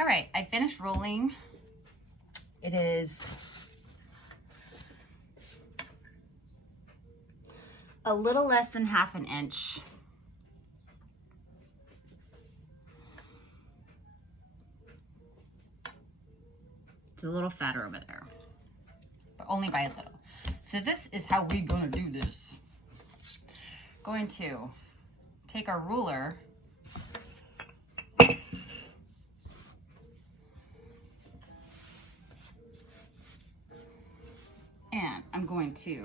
All right, I finished rolling. It is a little less than ½ an inch. It's a little fatter over there, but only by a little. So this is how we're gonna do this. Going to take our ruler and I'm going to,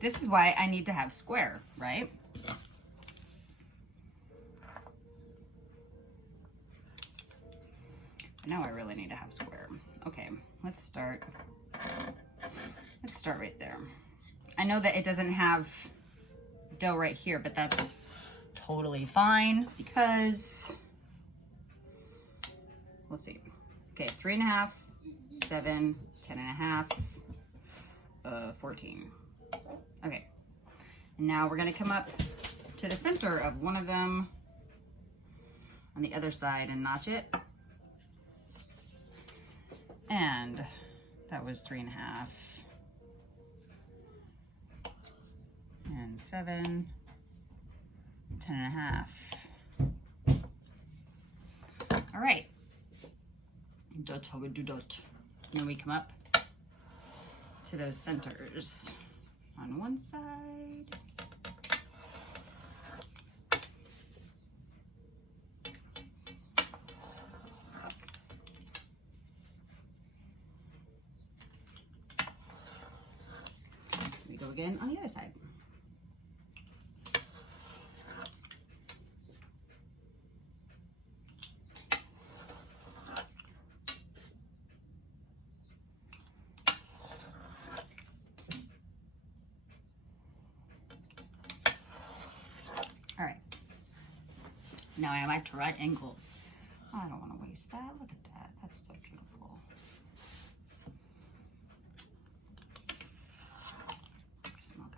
this is why I need to have square, right? Now I really need to have square. Okay, let's start right there. I know that it doesn't have dough right here, but that's totally fine because, we'll see. Okay, 3.5, 7, 10.5, 14. Okay, and now we're gonna come up to the center of one of them on the other side and notch it. And that was 3.5 and 7, 10.5. All right, that's how we do that. And then we come up to those centers on one side. We go again on the other side. All right, now I have my triangles. Oh, I don't want to waste that. Look at that. That's so beautiful. Smell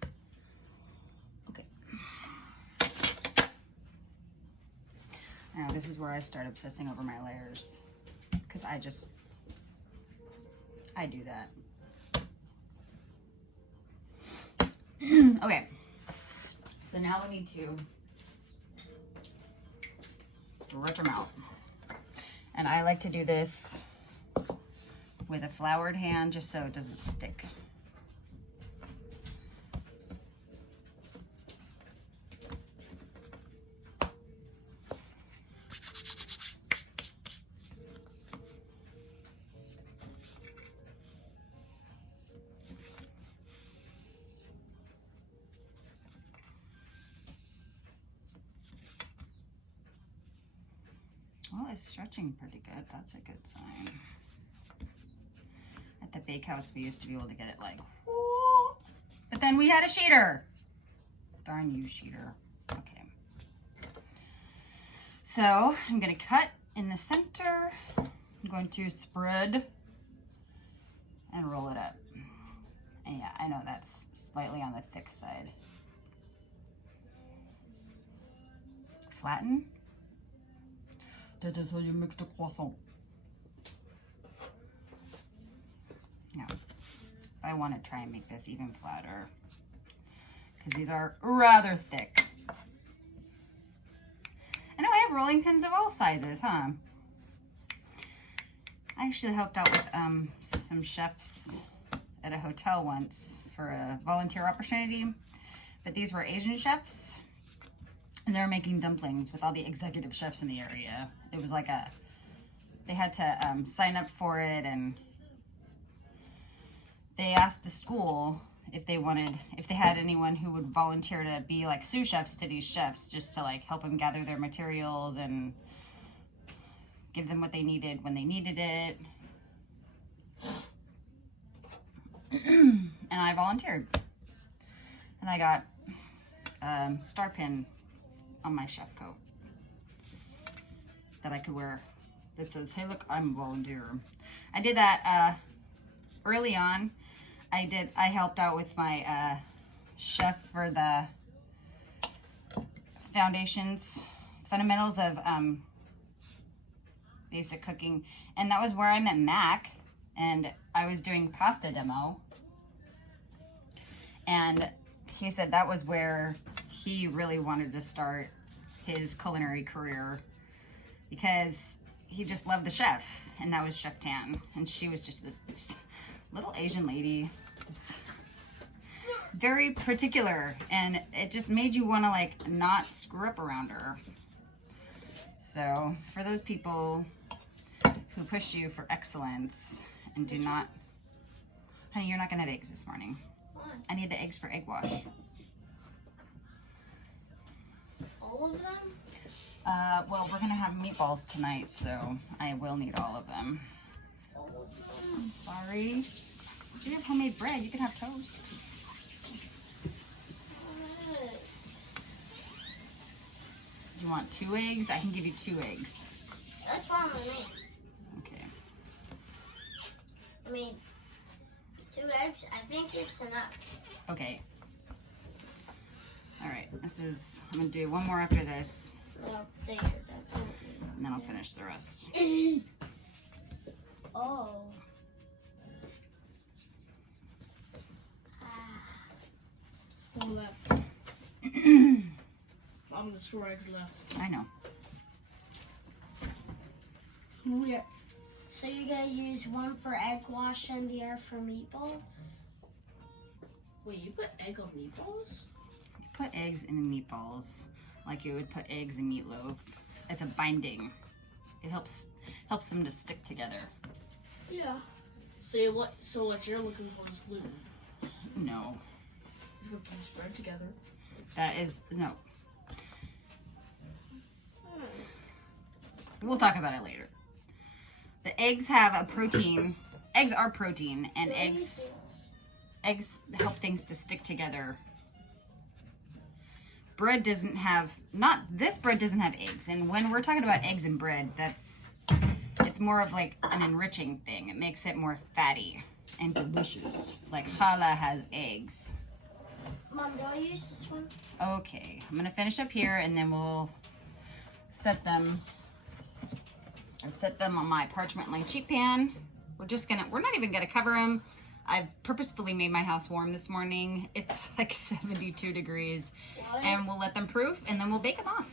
good. Okay. Now this is where I start obsessing over my layers because I do that. Okay, so now we need to stretch them out. And I like to do this with a floured hand just so it doesn't stick. Well, it's stretching pretty good. That's a good sign. At the bakehouse, we used to be able to get it like, whoo, but then we had a sheeter. Darn you, sheeter. Okay. So I'm gonna cut in the center. I'm going to spread and roll it up. And yeah, I know that's slightly on the thick side. Flatten. That is how you make the croissant. Now, I want to try and make this even flatter because these are rather thick. I know I have rolling pins of all sizes, huh? I actually helped out with some chefs at a hotel once for a volunteer opportunity, but these were Asian chefs. And they were making dumplings with all the executive chefs in the area. It was like they had to sign up for it, and they asked the school if they had anyone who would volunteer to be like sous chefs to these chefs, just to like help them gather their materials and give them what they needed when they needed it. And I volunteered. And I got star pin on my chef coat that I could wear that says, hey look, I'm a volunteer. I did that early on. I helped out with my chef for the foundations, fundamentals of basic cooking. And that was where I met Mac, and I was doing pasta demo. And he said that was where he really wanted to start his culinary career, because he just loved the chef, and that was Chef Tan. And she was just this little Asian lady. Very particular, and it just made you want to like not screw up around her. So for those people who push you for excellence and do not, honey, you're not gonna have eggs this morning. Why? I need the eggs for egg wash. All of them? Well, we're gonna have meatballs tonight, so I will need all of them. All of them? I'm sorry. But you have homemade bread, you can have toast. You want 2 eggs? I can give you 2 eggs. That's fine with me. Okay. I mean, 2 eggs, I think it's enough. Okay. All right, I'm gonna do one more after this, No, there. and then I'll finish the rest. Oh. One left. There's 4 eggs left. I know. Yeah. So you're gonna use one for egg wash and the other for meatballs? Wait, you put egg on meatballs? Put eggs in meatballs like you would put eggs in meatloaf. It's a binding. It helps them to stick together. Yeah. So what you're looking for is gluten. No, If we can spread together. that is no. We'll talk about it later. The eggs have a protein. Eggs are protein, and eggs help things to stick together. Bread doesn't have, this bread doesn't have eggs. And when we're talking about eggs and bread, it's more of like an enriching thing. It makes it more fatty and delicious. Like challah has eggs. Mom, do I use this one? Okay, I'm gonna finish up here and then we'll set them. I've set them on my parchment line cheat pan. We're not even gonna cover them. I've purposefully made my house warm this morning. It's like 72 degrees. What? And we'll let them proof and then we'll bake them off.